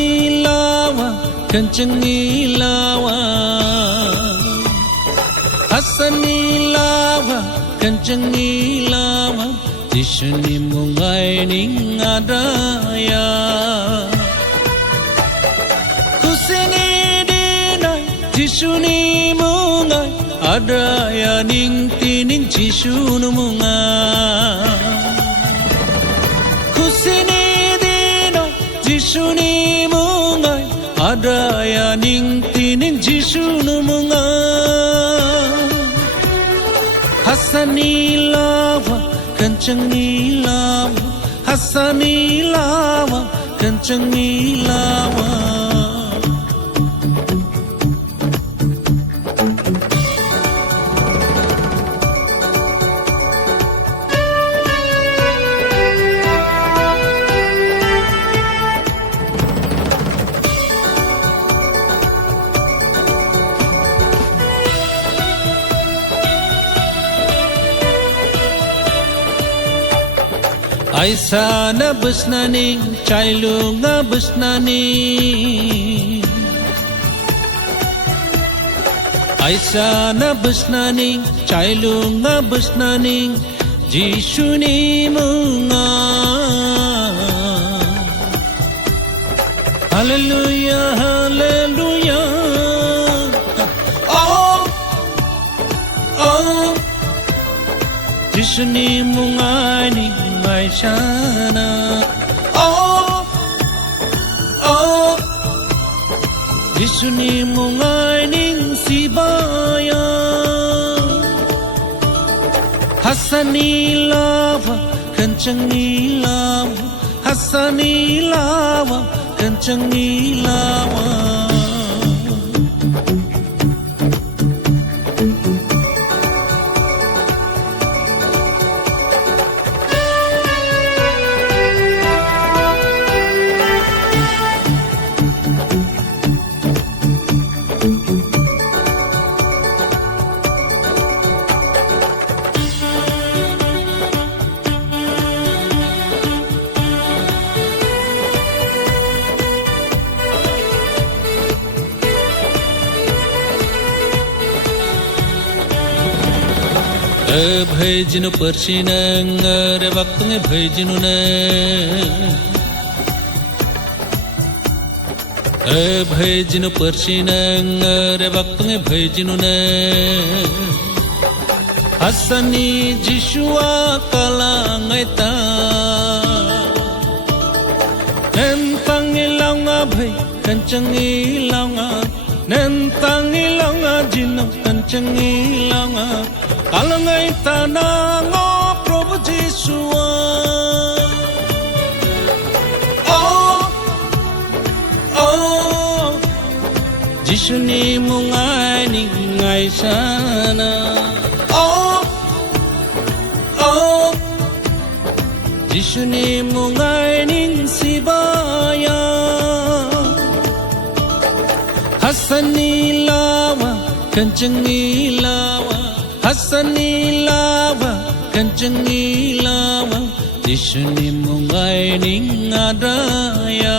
Hasani lawa Kanchani lawa Hasani lawa Kanchani lawa Jishuni mungai ning adaya Kusini dinai Jishuni mungai adaya ning tining Jishunu mungai Kusini dinai Jishuni mungai adaya ning tining Jishunu mungai Hasani lawa Kanchani lawa Hasani lawa Kanchani lawa Aisa na busnani, chailu nga busnani. Aisa na busnani, chailu nga busnani. Jishuni munga. Hallelujah, hallelujah. Oh, oh. Jishuni munga ni. Shana oh oh Jishuni mungai ning sibaya Hasani lawa Kanchani lawa Hasani lawa Kanchani lawa Bhajinu persinang re waktu nge bhajinu na Bhajinu persinang re waktu nge bhajinu na Hasani Jishua kalangai ta Nentang ilang abhay kancang ilang Nentang ilang jinang kancang ilang Kalangai tanang o Prabhu Jishua Oh, oh Jishuni mungai ningai sana Oh, oh Jishuni mungai ning sibaya Hasani lawa Kanchani lawa Hasani lawa Kanchani lawa Jishuni mungai ning adaya